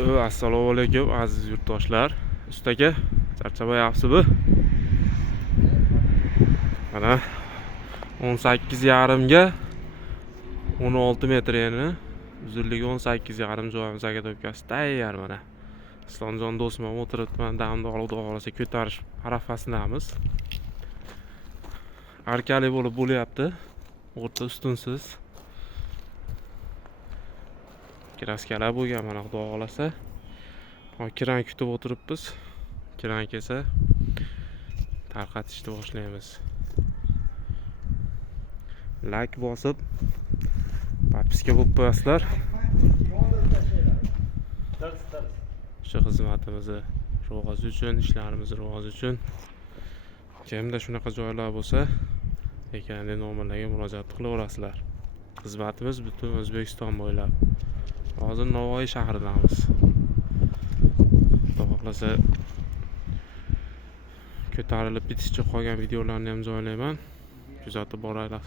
Assalomu alaykum aziz yurtdoshlar. Ustaga charchamayapsizmi? Mana 18,5 ga 16 metr eni, uzunligi 18,5 joyimiz zagadovkasi tayyor mana. Islomjon do'stim ham o'tiribman, damda Xudo xolasa ko'tarish arafasidamiz. Arkali bo'lib bo'lyapti. O'rta ustunsiz. Kraskalar bo'lgan mana Xudo xolasa. Kiran kutib o'tiribmiz. Kiran kelsa tarqatishni boshlaymiz. Like bosib podpiska bo'lib qo'yasizlar. Shu xizmatimizni rivoji uchun, ishlarimiz rivoji uchun. Kimda shunaqa joylar bo'lsa, ekranda nomerlarga murojaat qilaverasizlar. Xizmatimiz butun O'zbekiston bo'ylab. Hozir Navoiy shahridamiz. Xudo xohlasa ko'tarilib bitishcha qolgan videolarni ham joylayman. Kuzatib boraylik.